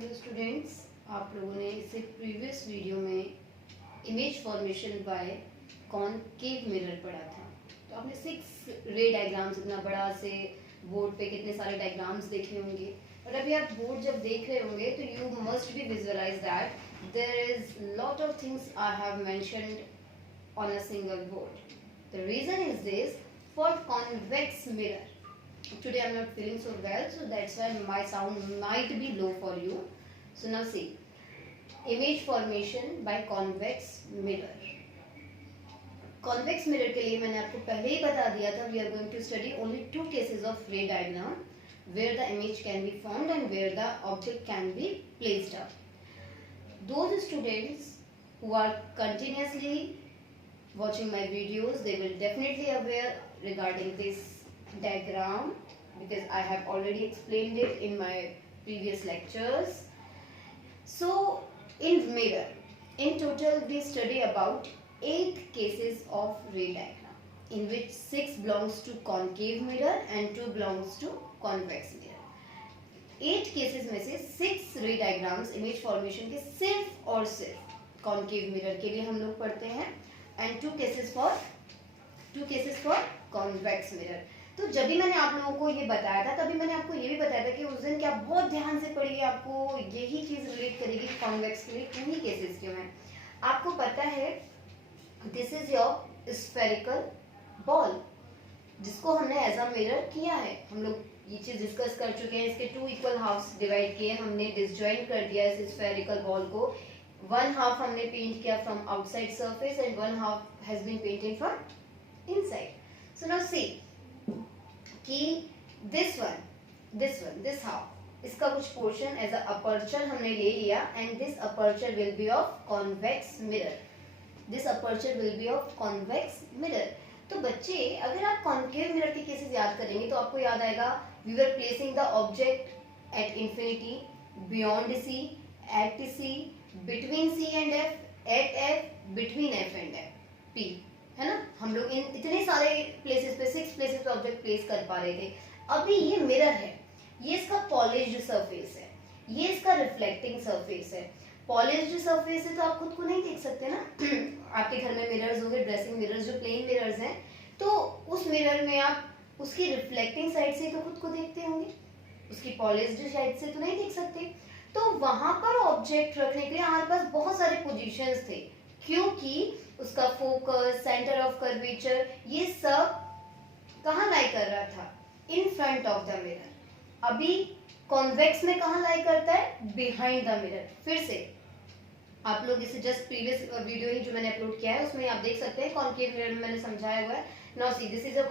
Hello students, आप लोगों ने इससे प्रीवियस वीडियो में image formation by concave mirror पढ़ा था। तो आपने 6 रे डायग्राम्स, इतना बड़ा से बोर्ड पे कितने सारे डायग्राम्स देखे होंगे। और अभी आप बोर्ड जब देख रहे होंगे तो you must be visualise that there is lot of things I have mentioned on a single board. The reason is this: for convex mirror. Today I'm not feeling so well, so that's why my sound might be low for you. So now see, image formation by convex mirror. Convex mirror के लिए मैंने आपको पहले ही बता दिया था, we are going to study only 2 cases of ray diagram where the image can be formed and where the object can be placed up. Those students who are continuously watching my videos, they will definitely aware regarding this diagram because I have already explained it in my previous lectures. So in mirror, in total we study about 8 cases of ray diagram, in which 6 belongs to concave mirror and 2 belongs to convex mirror. 8 cases में से 6 ray diagrams image formation के सिर्फ और सिर्फ concave mirror के लिए हम लोग पढ़ते हैं and 2 cases for convex mirror. तो जब भी मैंने आप लोगों को ये बताया था तभी मैंने आपको ये भी बताया था कि उस दिन क्या बहुत ध्यान से पढ़िए, आपको यही चीज रिलेट करेगी कॉन्वेक्स के लिए 2 ही केसेस क्यों हैं। आपको पता है this is your spherical ball जिसको हमने एज अ मिरर किया है। हम लोग ये चीज डिस्कस कर चुके हैं, इसके 2 इक्वल हाफ्स डिवाइड किए, हमने डिसजॉइंट कर दिया इस स्फेरिकल बॉल को। 1 half हमने पेंट किया from outside surface and 1 half has been painted from inside. So now see कि दिस हाफ, इसका कुछ पोर्शन एज अ अपर्चर हमने ले लिया and this aperture will be of convex mirror. This aperture will be of convex mirror. तो बच्चे अगर आप कॉन्केव मिरर के केसेस याद करेंगे तो आपको याद आएगा we were placing the object at infinity, beyond C, at C, between C and F, at F, between F and F, P, है ना। हम लोग इन इतने सारे प्लेसेस पे 6 प्लेसेस पे ऑब्जेक्ट प्लेस कर पा रहे थे। अभी ये मिरर है, ये इसका पॉलिश्ड सरफेस है, ये इसका रिफ्लेक्टिंग सरफेस है। पॉलिश्ड सरफेस है तो आप खुद को नहीं देख सकते ना। आपके घर में मिरर्स होंगे, ड्रेसिंग मिरर्स जो प्लेन मिरर्स हैं, तो उस मिरर में आप उसकी रिफ्लेक्टिंग साइड से तो खुद को देखते होंगे, उसकी पॉलिश्ड साइड से तो नहीं देख सकते। तो वहां पर ऑब्जेक्ट रखने के लिए हमारे पास बहुत सारे पोजीशंस थे, क्योंकि उसका फोकस, सेंटर ऑफ कर्वेचर, ये सब कहाँ लाई कर रहा था? इन फ्रंट ऑफ द मिरर। अभी कॉन्वेक्स में कहाँ लाई करता है? Behind the mirror. फिर से आप लोग इसे जस्ट प्रीवियस वीडियो ही जो मैंने अपलोड किया है उसमें आप देख सकते हैं, कॉन्केव मिरर में मैंने समझाया हुआ है। Now see this is a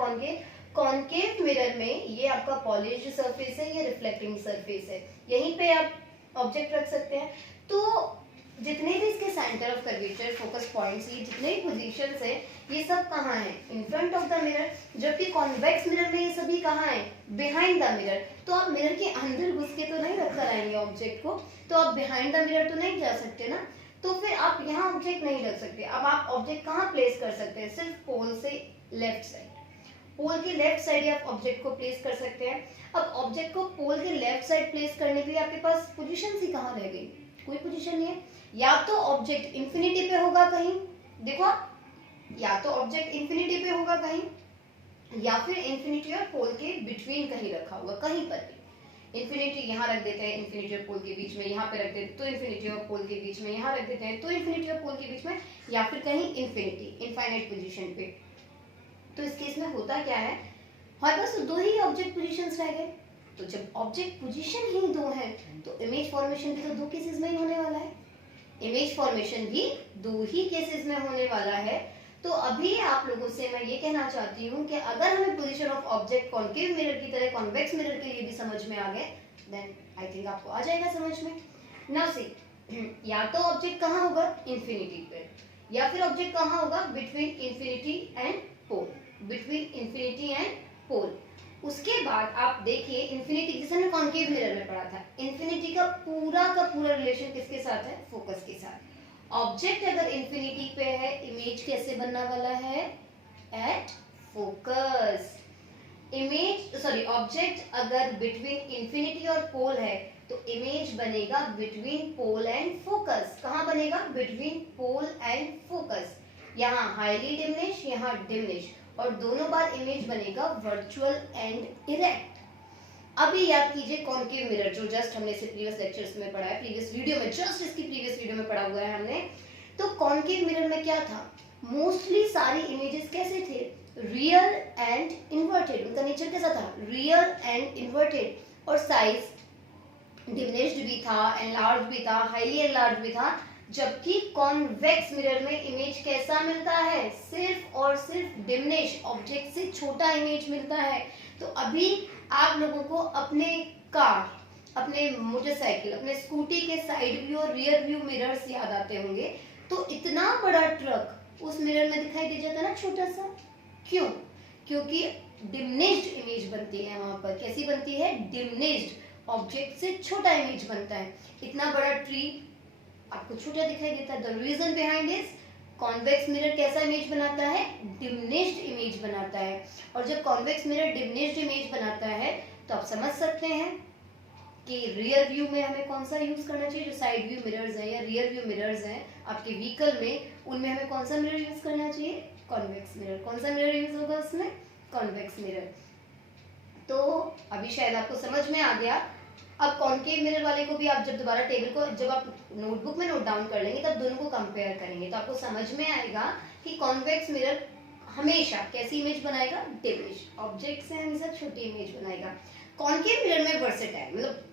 concave mirror में ये आपका पॉलिश्ड सरफेस है, ये रिफ्लेक्टिंग सरफेस है, यहीं पे आप ऑब्जेक्ट रख सकते हैं। तो जितने भी इसके centre of curvature, focus points, ये जितने भी पोजीशंस हैं, ये सब कहाँ हैं? इन फ्रंट ऑफ द मिरर। जबकि कॉन्वेक्स मिरर में ये सभी कहाँ हैं? Behind the mirror. तो आप मिरर के अंदर घुस के तो नहीं रख कर आएंगे ऑब्जेक्ट को, तो आप बिहाइंड द मिरर तो नहीं जा सकते ना, तो फिर आप यहाँ ऑब्जेक्ट नहीं रख सकते। अब आप ऑब्जेक्ट कहाँ प्लेस कर सकते हैं? सिर्फ पोल से लेफ्ट साइड, पोल के लेफ्ट साइड आप ऑब्जेक्ट को प्लेस कर सकते हैं। अब ऑब्जेक्ट को पोल के लेफ्ट साइड प्लेस करने के लिए आपके पास पोजीशन ही कहाँ रह गई? कोई पोजीशन नहीं है। या तो ऑब्जेक्ट इंफिनिटी पे होगा कहीं, देखो आप, या तो ऑब्जेक्ट इंफिनिटी पे होगा कहीं, या फिर इंफिनिटी और पोल के बिटवीन कहीं रखा होगा, कहीं पर भी। इंफिनिटी यहाँ रख देते हैं, इंफिनिटी और पोल के बीच में यहाँ पे रख देते हैं, तो इंफिनिटी और पोल के बीच में यहाँ रख देते हैं, तो इंफिनिटी और पोल के बीच में, या फिर कहीं इंफिनिटी, इनफाइनाइट पोजीशन पे। तो इस केस में होता क्या है, हमारे पास तो 2 ही ऑब्जेक्ट पोजीशंस रह गए। तो जब ऑब्जेक्ट पोजीशन ही 2 हैं तो इमेज फॉर्मेशन भी तो 2 केसेस में ही होने वाला है। इमेज फॉर्मेशन भी 2 ही केसेस में होने वाला है। तो अभी आप लोगों से मैं ये कहना चाहती हूँ कि अगर हमें position of object concave mirror की तरह कॉन्वेक्स मिरर के लिए भी समझ में आ गए, देन आई थिंक आपको आ जाएगा समझ में। नाउ सी, या तो ऑब्जेक्ट कहाँ होगा? इंफिनिटी पे, या फिर ऑब्जेक्ट कहाँ होगा? Between infinity and pole, between infinity and pole. उसके बाद आप देखिए इंफिनिटी, जिसे हमने कॉन्केव मिरर में पढ़ा था, इंफिनिटी का पूरा रिलेशन किसके साथ है? फोकस के साथ। ऑब्जेक्ट अगर इंफिनिटी पे है, इमेज कैसे बनने वाला है? At focus. इमेज ऑब्जेक्ट अगर बिटवीन इंफिनिटी और पोल है तो इमेज बनेगा बिटवीन पोल एंड फोकस। कहाँ बनेगा? Between pole and focus. यहाँ हाईली डिमिनिश, यहाँ डिमिनिश, और दोनों बार इमेज बनेगा वर्चुअल एंड इरेक्ट। अभी याद कीजिए कॉन्केव मिरर, जो जस्ट हमने इसे प्रीवियस लेक्चर्स में पढ़ा है, प्रीवियस वीडियो में, जस्ट इसकी प्रीवियस वीडियो में पढ़ा हुआ है हमने। तो कॉन्केव मिरर में क्या था? मोस्टली सारी इमेजेस कैसे थे? Real and inverted. उनका नेचर कैसा था? रियल एंड इन्वर्टेड, और साइज डिमिनिश्ड भी था, एनलार्ज भी था, हाईली एनलार्ज भी था। जबकि कॉन्वेक्स मिरर में इमेज कैसा मिलता है? सिर्फ और सिर्फ डिमिनिश, ऑब्जेक्ट से छोटा इमेज मिलता है। तो अभी आप लोगों को अपने कार, अपने मोटरसाइकिल, अपने स्कूटी के साइड व्यू और रियर व्यू मिरर्स याद आते होंगे। तो इतना बड़ा ट्रक उस मिरर में दिखाई दे जाता ना छोटा सा, क्यों? क्योंकि डिमिनिश्ड इमेज बनती है वहां पर। कैसी बनती है? डिमिनिश्ड, ऑब्जेक्ट से छोटा इमेज बनता है। इतना बड़ा ट्री आपको छोटा दिखाई देता है। The reason behind is convex mirror कैसा इमेज बनाता है? डिमिनिश्ड इमेज बनाता है। और जब कॉन्वेक्स मिरर डिमिनिश्ड इमेज बनाता है तो आप समझ सकते हैं कि रियर व्यू में हमें कौन सा यूज करना चाहिए। जो साइड व्यू मिरर्स हैं या रियर व्यू मिरर्स हैं आपके व्हीकल में, उनमें हमें कौन सा मिरर यूज करना चाहिए? Convex mirror. कौन सा मिरर यूज होगा उसमें? Convex mirror. तो अभी शायद आपको समझ में आ गया। अब कॉन्केव मिरर वाले को भी आप जब दोबारा टेबल को जब आप नोटबुक में नोट डाउन कर लेंगे तब दोनों को कंपेयर करेंगे तो आपको समझ में आएगा कि कॉन्वेक्स मिरर हमेशा कैसी इमेज बनाएगा? डिमिनिश, ऑब्जेक्ट से हमेशा छोटी इमेज बनाएगा। कॉन्केव मिरर में वर्सेटाइल, मतलब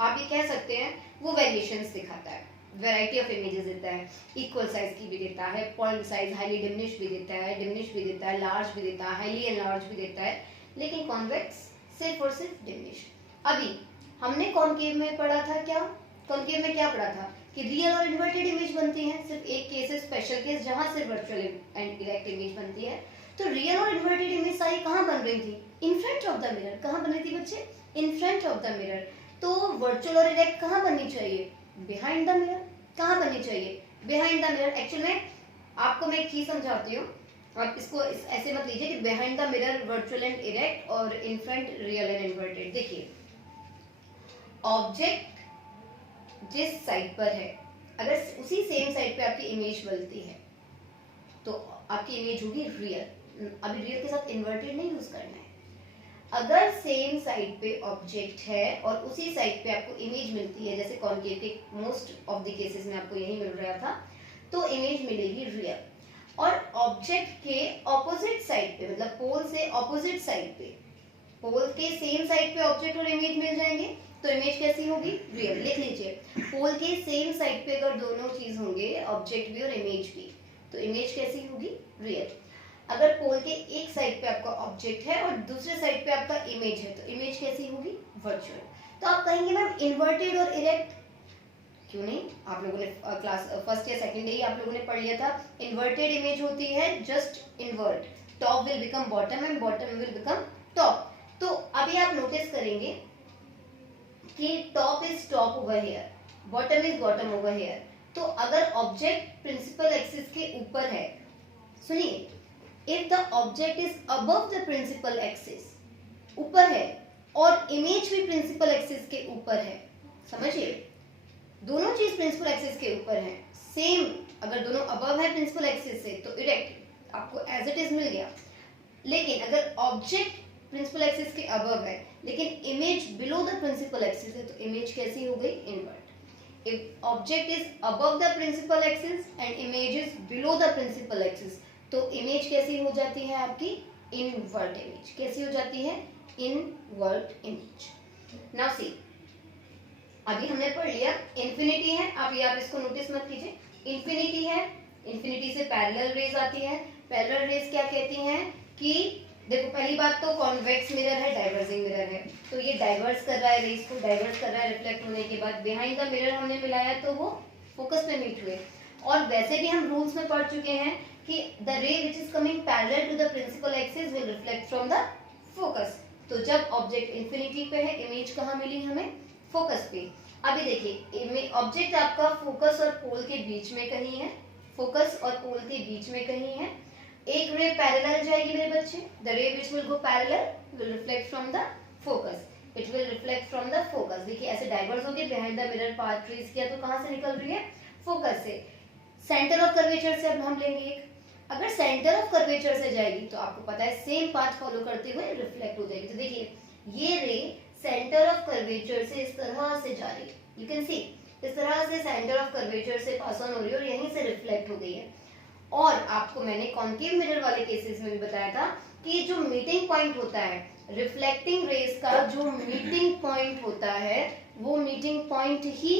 आप ये कह सकते हैं वो वेरिएशंस दिखाता है, वैरायटी ऑफ इमेजेस देता है। इक्वल साइज की भी देता है, पॉइंट साइज हाईली डिमिनिश भी देता है, डिमिनिश भी देता है, लार्ज भी देता है, हाईली एनलार्ज भी देता है। लेकिन कॉन्वेक्स सिर्फ और सिर्फ डिमिनिश। अभी हमने कॉन्केव में पढ़ा था क्या? कॉन्केव में क्या पढ़ा था? कि रियल और इन्वर्टेड इमेज बनती है। सिर्फ एक केस है, स्पेशल केस, जहां सिर्फ वर्चुअल एंड इरेक्ट इमेज बनती है। तो रियल और इन्वर्टेड इमेज सारी कहां बन रही थी? इन फ्रंट ऑफ द मिरर। कहां बन रही थी बच्चे? इन फ्रंट ऑफ द मिरर। तो वर्चुअल और इरेक्ट कहां बननी चाहिए? Behind the mirror. कहां बननी चाहिए? Behind the mirror. एक्चुअल में आपको मैं एक चीज समझाती हूँ, आप इसको ऐसे मत लीजिए कि behind the mirror virtual and erect और in front real and inverted. देखिए, ऑब्जेक्ट जिस साइड पर है, अगर उसी सेम साइड पे आपकी इमेज बनती है तो आपकी इमेज होगी रियल। अभी रियल के साथ इन्वर्टेड नहीं यूज करना है। अगर सेम साइड पे ऑब्जेक्ट है और उसी साइड पे आपको इमेज मिलती है, जैसे कॉन्केव के मोस्ट ऑफ द केसेस में आपको यही मिल रहा था, तो इमेज मिलेगी रियल। और ऑब्जेक्ट के ऑपोजिट साइड पे, मतलब पोल से ऑपोजिट साइड पे, पोल के सेम साइड पे ऑब्जेक्ट और इमेज मिल जाएंगे तो इमेज कैसी होगी? रियल। लिख लीजिए, पोल के सेम साइड पे अगर दोनों चीज होंगे, ऑब्जेक्ट भी और इमेज भी, तो इमेज कैसी होगी? रियल। अगर पोल के एक साइड पे आपका ऑब्जेक्ट है और दूसरे साइड पे आपका इमेज है तो इमेज कैसी होगी? वर्चुअल। तो आप कहेंगे मैम इन्वर्टेड और इरेक्ट क्यों नहीं? आप लोगों ने क्लास फर्स्ट या सेकंड डे ही आप लोगों ने पढ़ लिया था। इन्वर्टेड इमेज होती है just invert, top will become bottom and bottom will become top. तो अभी आप नोटिस करेंगे कि top is top over here, bottom is bottom over here. तो अगर ऑब्जेक्ट प्रिंसिपल एक्सिस के ऊपर है, सुनिए, if the object is above the principal axis, ऊपर है, और इमेज भी प्रिंसिपल एक्सिस के ऊपर है, समझिए दोनों चीज प्रिंसिपल एक्सिस के ऊपर है, सेम, अगर दोनों अबव है प्रिंसिपल एक्सिस से तो इरेक्ट आपको एज इट इज मिल गया। लेकिन अगर ऑब्जेक्ट प्रिंसिपल एक्सिस के अबव है लेकिन image below the principal axis है तो इमेज कैसी हो गई? Invert. If object is above the principal axis and image is below the principal axis तो इमेज कैसी हो जाती है आपकी? Invert image. कैसी हो जाती है? Invert image. नाउ सी, अभी हमने पढ़ लिया इन्फिनिटी है, आप इसको नोटिस मत कीजिए, इन्फिनिटी है, इन्फिनिटी से पैरेलल रेज आती है। पैरेलल रेज क्या कहती हैं कि देखो, पहली बात तो कॉन्वेक्स मिरर है, डाइवर्जिंग मिरर है, तो ये डाइवर्स कर रहा है रेज को, डाइवर्स कर रहा है रिफ्लेक्ट होने के बाद। बिहाइंड द मिरर हमने मिलाया तो वो फोकस पे मीट हुए। और वैसे भी हम रूल्स में पढ़ चुके हैं कि the ray which is coming parallel to the principal axis will reflect from the focus. तो जब ऑब्जेक्ट इन्फिनिटी पे है, इमेज कहाँ मिली हमें? फोकस पे। अभी देखिए, ऑब्जेक्ट आपका फोकस और पोल के बीच में कहीं है, फोकस और पोल के बीच में कहीं है। एक रे पैरेलल जाएगी मेरे बच्चे, the ray which will go parallel will reflect from the focus. It will reflect from the focus. देखिए ऐसे डाइवर्स होके behind the mirror path trace किया तो कहां से निकल रही है, फोकस से। सेंटर ऑफ कर्वेचर से अब हम लेंगे एक, अगर सेंटर ऑफ कर्वेचर से जाएगी तो आपको पता है सेम पाथ फॉलो करते हुए रिफ्लेक्ट हो जाएगी। तो देखिए ये रे सेंटर ऑफ कर्वेचर से इस तरह से जा रही है, यू कैन सी इस तरह से सेंटर ऑफ कर्वेचर से पास ऑन हो रही है और यहीं से रिफ्लेक्ट हो गई है। और आपको मैंने कॉन्केव मिरर वाले केसेस में भी बताया था कि जो मीटिंग पॉइंट होता है रिफ्लेक्टिंग रेज का, जो मीटिंग पॉइंट होता है वो मीटिंग पॉइंट ही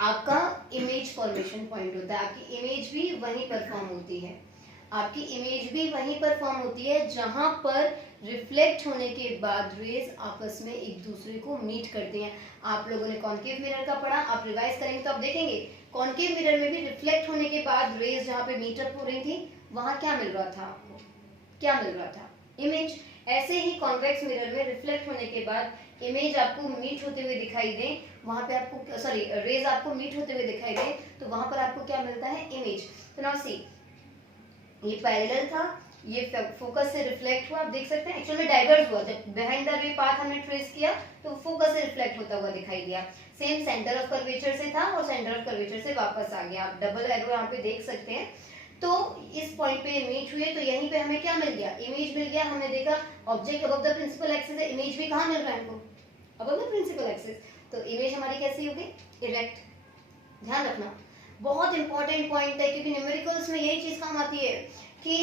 आपका इमेज फॉर्मेशन पॉइंट होता है। आपकी इमेज भी वहीं पर फॉर्म होती है, आपकी इमेज भी वहीं पर फॉर्म होती है जहां पर रिफ्लेक्ट होने के बाद रेज आपस में एक दूसरे को मीट करते हैं। आप लोगों ने कॉन्केव मिरर का पढ़ा, आप रिवाइज करेंगे तो आप देखेंगे कॉन्केव मिरर में भी रिफ्लेक्ट होने के बाद रेज जहां पे मीटअप हो रही थी वहां क्या मिल रहा था आपको, क्या मिल रहा था, इमेज। ऐसे ही कॉन्वेक्स मिरर में रिफ्लेक्ट होने के बाद इमेज आपको मीट होते हुए दिखाई दे, वहां पे आपको सॉरी रेज आपको मीट होते हुए दिखाई दे तो वहां पर आपको क्या मिलता है, इमेज। तो नाउ सी ये पैरेलल था, ये फोकस से रिफ्लेक्ट हुआ, आप देख सकते हैं एक्चुअल में डाइवर्स हुआ, जब बिहाइंड द रे पाथ हमने ट्रेस किया तो फोकस से रिफ्लेक्ट होता हुआ दिखाई दिया। सेम सेंटर ऑफ कर्वेचर से था और सेंटर ऑफ कर्वेचर से वापस आ गया। आप डबल एरो यहाँ पे देख सकते हैं। तो इस पॉइंट पे इमेज हुए तो यहीं पे हमें क्या मिल गया, इमेज मिल गया। हमने देखा object above the principal axis है, इमेज भी कहाँ मिल रहा है हमको, अबव द प्रिंसिपल एक्सिस। तो इमेज हमारी कैसी होगी, इरेक्ट। ध्यान रखना बहुत इंपॉर्टेंट पॉइंट है क्योंकि न्यूमेरिकल्स में यही चीज काम आती है कि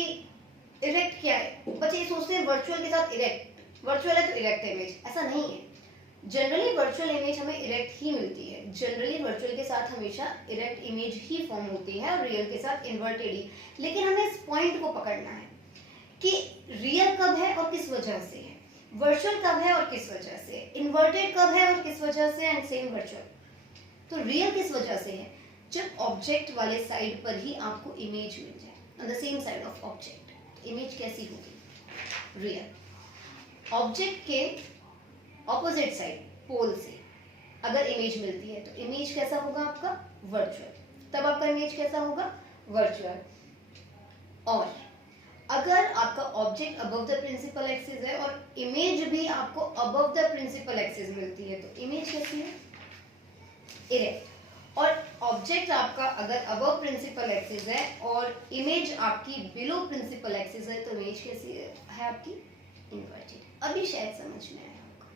इरेक्ट क्या है। बच्चे ये सोचते हैं वर्चुअल के साथ इरेक्ट, वर्चुअल है तो इरेक्ट इमेज, ऐसा नहीं है। जनरली वर्चुअल इमेज हमें इरेक्ट ही मिलती है, जनरली वर्चुअल के साथ हमेशा इरेक्ट इमेज ही फॉर्म होती है और रियल के साथ इन्वर्टेड ही। लेकिन हमें इस पॉइंट को पकड़ना है कि रियल कब है और किस वजह से है, वर्चुअल कब है और किस वजह से, इन्वर्टेड कब है और किस वजह से, एंड सेम वर्चुअल। तो रियल किस वजह से है, जब ऑब्जेक्ट वाले साइड पर ही आपको इमेज मिल जाए, on the same side of object. Image कैसी होगी, रियल। ऑब्जेक्ट के ऑपोजिट साइड पोल से अगर इमेज मिलती है तो इमेज कैसा होगा आपका, वर्चुअल। तब आपका इमेज कैसा होगा, वर्चुअल। और अगर आपका object above the principal axis है और इमेज भी आपको अबव द प्रिंसिपल एक्सिस मिलती है तो इमेज कैसी है, इरेक्ट। और ऑब्जेक्ट आपका अगर अबव प्रिंसिपल एक्सिस है और इमेज आपकी बिलो प्रिंसिपल एक्सिस है तो इमेज कैसी है आपकी, इन्वर्टेड। अभी शायद समझ में आया होगा,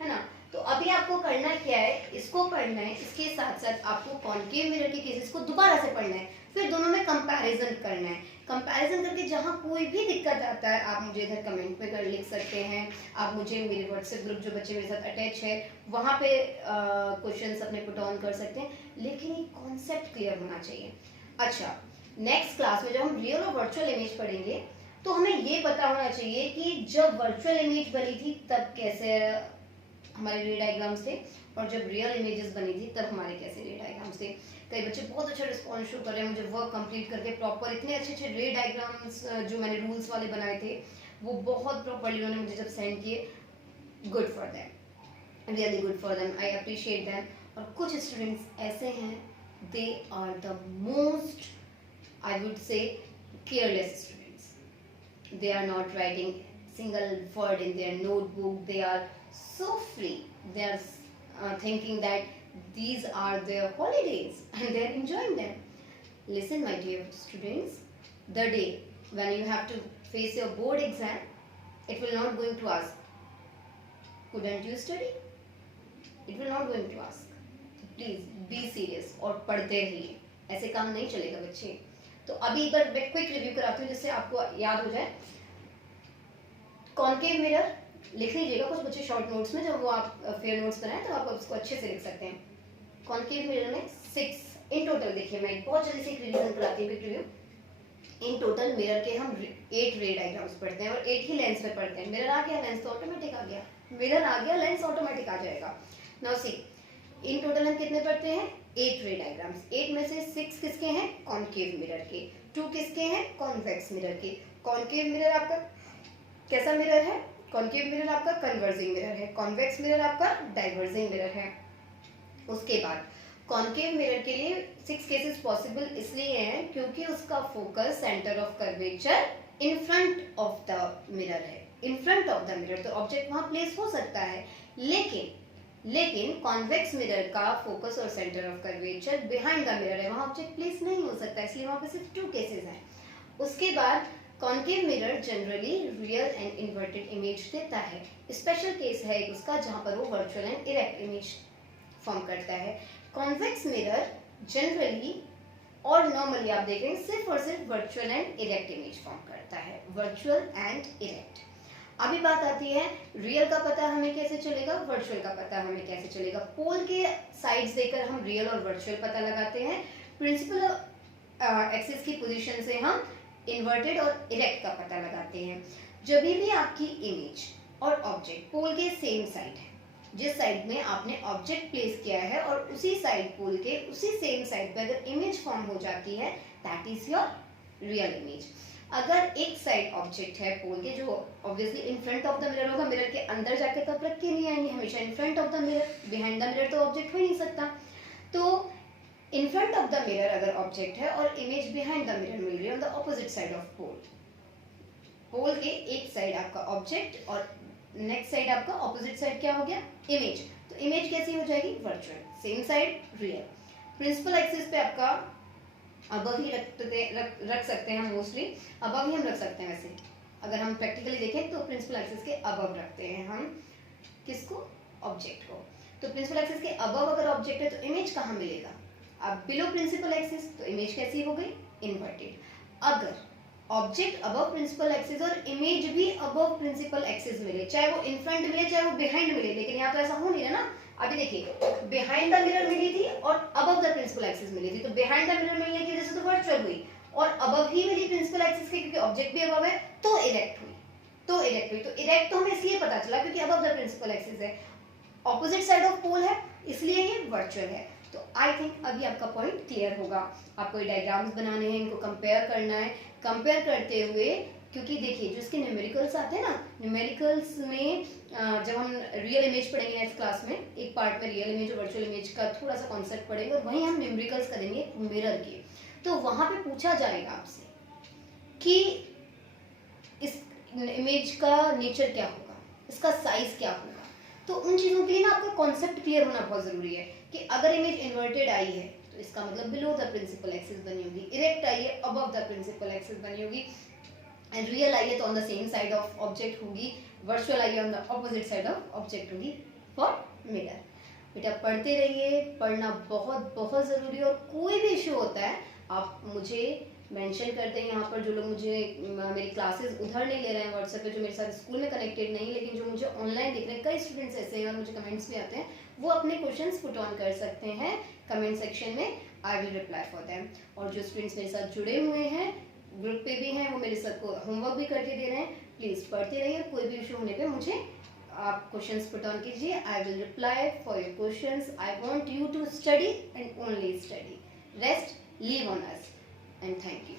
है ना। तो अभी आपको करना क्या है, इसको पढ़ना है, इसके साथ साथ आपको कॉन्केव मिरर के केसेस को दोबारा से पढ़ना है, फिर दोनों में कंपैरिजन करना है। कंपैरिजन करके जहां कोई भी दिक्कत आता है आप मुझे इधर कमेंट में कर लिख सकते हैं, आप मुझे मेरे व्हाट्सएप ग्रुप जो बच्चे मेरे साथ अटैच है वहां पे क्वेश्चंस अपने पुट ऑन कर सकते हैं, लेकिन ये कॉन्सेप्ट क्लियर होना चाहिए। अच्छा, नेक्स्ट क्लास में जब हम रियल और वर्चुअल इमेज पढ़ेंगे तो हमें ये पता होना चाहिए कि जब वर्चुअल इमेज बनी थी तब कैसे हमारे रे डायग्राम्स थे और जब रियल इमेजेस बनी थी तब हमारे कैसे रे डायग्राम्स थे। कई बच्चे बहुत अच्छा रिस्पॉन्स शो कर रहे हैं, मुझे वर्क कंप्लीट करके प्रॉपर इतने अच्छे अच्छे रे डायग्राम्स जो मैंने रूल्स वाले बनाए थे वो बहुत प्रॉपरली उन्होंने मुझे जब सेंड किए, good for them, really good for them, I appreciate them. और कुछ स्टूडेंट्स ऐसे हैं, they are the most I would say careless students, they are not writing single word in their notebook, they are so free, they are thinking that these are their holidays and they are enjoying them. Listen my dear students, the day when you have to face your board exam, it will not going to ask couldn't you study, it will not going to ask, so please be serious और पढ़ते रहिए, ऐसे काम नहीं चलेगा बच्चे। तो अभी एक बार मैं क्विक रिव्यू कराती हूँ जिससे आपको याद हो जाए। कॉन्केव मिरर लिख लीजिएगा कुछ बच्चे शॉर्ट नोट्स में, जब वो आप फेयर नोट्स बनाए तो आप उसको अच्छे से लिख सकते हैं। कॉन्केव मिरर में 6 इन टोटल, देखिए मैं बहुत जल्दी से एक रिवीजन कराती हूँ, रिव्यू। इन टोटल मिरर के हम 8 रे डायग्राम्स पढ़ते हैं और 8 ही लेंस में पढ़ते हैं। मिरर आ गया, लेंस तो ऑटोमेटिक आ गया, मिरर आ गया, लेंस ऑटोमेटिक आ जाएगा। नाउ सी, इन टोटल हम कितने पढ़ते हैं, 8 रे डायग्राम्स। 8 में से 6 किसके हैं, कॉन्केव मिरर के, 2 किसके हैं, कॉन्वेक्स मिरर के। कॉन्केव मिरर आपका कैसा मिरर है, कॉन्केव मिरर आपका कन्वर्जिंग मिरर है, कॉन्वेक्स मिरर आपका डाइवर्जिंग मिरर है। उसके बाद कॉन्केव मिरर के लिए 6 केसेस पॉसिबल इसलिए हैं क्योंकि उसका focus centre of curvature in front of the mirror है, in front of the mirror, तो ऑब्जेक्ट वहां प्लेस हो सकता है, लेकिन कॉन्वेक्स मिरर का फोकस और centre of curvature behind the mirror है, वहां ऑब्जेक्ट प्लेस नहीं हो सकता, इसलिए वहां पे सिर्फ 2 केसेस हैं। उसके बाद concave mirror generally real and inverted image देता है। स्पेशल केस है उसका जहां पर वो virtual and erect image form करता है। कॉन्वेक्स मिरर जनरली और नॉर्मली आप देखेंगे सिर्फ और सिर्फ virtual and erect image form करता है, वर्चुअल एंड इरेक्ट। अभी बात आती है रियल का पता हमें कैसे चलेगा, वर्चुअल का पता हमें कैसे चलेगा। पोल के साइड्स देकर हम रियल और वर्चुअल पता लगाते हैं। प्रिंसिपल एक्सिस की पोजीशन से हम इन्वर्टेड और इरेक्ट का पता लगाते हैं। जब भी आपकी इमेज और ऑब्जेक्ट पोल के सेम साइड है, जिस साइड में आपने ऑब्जेक्ट प्लेस किया है और उसी साइड पोल के उसी सेम साइड पे अगर इमेज फॉर्म हो जाती है, that is your real image. अगर एक साइड ऑब्जेक्ट है पोल के जो obviously in front of the mirror होगा, मिरर के अंदर जाके तो आप रख के नहीं आएंगे, हमेशा in front of the mirror, behind the mirror तो ऑब्जेक्ट हो ही नहीं सकता। तो in front of the mirror अगर ऑब्जेक्ट है और इमेज बिहाइंड द मिरर मिल रही है on the opposite side of pole, pole के एक साइड आपका ऑब्जेक्ट और नेक्स्ट साइड आपका ऑपोजिट साइड क्या हो गया, इमेज। तो इमेज कैसी हो जाएगी, virtual, same side real. Principal axis पे आपका अबव ही रख सकते हैं, मोस्टली अबव ही हम रख सकते हैं। वैसे अगर हम प्रैक्टिकली देखें तो प्रिंसिपल एक्सिस के अबव रखते हैं हम किसको, ऑब्जेक्ट को। तो प्रिंसिपल एक्सिस के अबव अगर ऑब्जेक्ट है तो इमेज कहाँ मिलेगा, अब बिलो प्रिंसिपल एक्सिस, तो इमेज कैसी हो गई, इन्वर्टेड। अगर ऑब्जेक्ट अबव प्रिंसिपल एक्सिस और इमेज भी अबव प्रिंसिपल एक्सिस मिले, चाहे वो इन फ्रंट मिले चाहे वो बिहाइंड मिले, लेकिन यहाँ तो ऐसा हो नहीं रहा ना। अभी देखिए बिहाइंड द मिरर मिली थी और अबव द प्रिंसिपल एक्सिस मिली थी, तो बिहाइंड द मिरर मिलने की वजह से तो वर्चुअल हुई, और अबव ही मिली प्रिंसिपल एक्सिस के क्योंकि ऑब्जेक्ट भी अबव है, तो इरेक्ट हुई। तो इरेक्ट तो हमें इसलिए पता चला क्योंकि अबव द प्रिंसिपल एक्सिस है, ऑपोजिट साइड ऑफ पोल है, इसलिए ये वर्चुअल है। तो आई थिंक अभी आपका पॉइंट क्लियर होगा। आपको ये डायग्राम्स बनाने हैं, इनको कंपेयर करना है। कंपेयर करते हुए, क्योंकि देखिए जो इसके न्यूमेरिकल्स आते हैं ना, न्यूमेरिकल्स में जब हम रियल इमेज पढ़ेंगे नेक्स्ट क्लास में, एक पार्ट में रियल इमेज और वर्चुअल इमेज का थोड़ा सा कॉन्सेप्ट पढ़ेंगे और वहीं हम न्यूमेरिकल्स करेंगे मिरर के। तो वहां पे पूछा जाएगा आपसे कि इस इमेज का नेचर क्या होगा, इसका साइज क्या होगा। तो उन चीजों के लिए ना आपका कॉन्सेप्ट क्लियर होना बहुत जरूरी है कि अगर इमेज इन्वर्टेड आई है तो इसका मतलब बिलो द प्रिंसिपल एक्सिस बनी होगी, इरेक्ट आई है अबव द प्रिंसिपल एक्सिस बनी होगी, एंड रियल आई है तो on the same side of object होगी, वर्चुअल आई है on the opposite side of object होगी फॉर मिरर। बेटा पढ़ते रहिए, पढ़ना बहुत बहुत जरूरी है, और कोई भी इशू होता है आप मुझे मेंशन कर दें। यहाँ पर जो लोग मुझे मेरी क्लासेस उधर नहीं ले रहे हैं व्हाट्सएप पे, जो मेरे साथ स्कूल में कनेक्टेड नहीं, लेकिन जो मुझे ऑनलाइन देख रहे हैं, कई स्टूडेंट्स ऐसे हैं और मुझे कमेंट्स भी आते हैं, वो अपने क्वेश्चंस पुट ऑन कर सकते हैं कमेंट सेक्शन में, आई विल रिप्लाई फॉर देम। और जो स्टूडेंट्स मेरे साथ जुड़े हुए हैं, ग्रुप पे भी हैं, वो मेरे साथ को होमवर्क भी करके दे रहे हैं, प्लीज़ पढ़ते रहिए। कोई भी इशू होने पे मुझे आप क्वेश्चंस पुट ऑन कीजिए, I will reply for your questions. I want you to study and only study, rest leave on us, and thank you.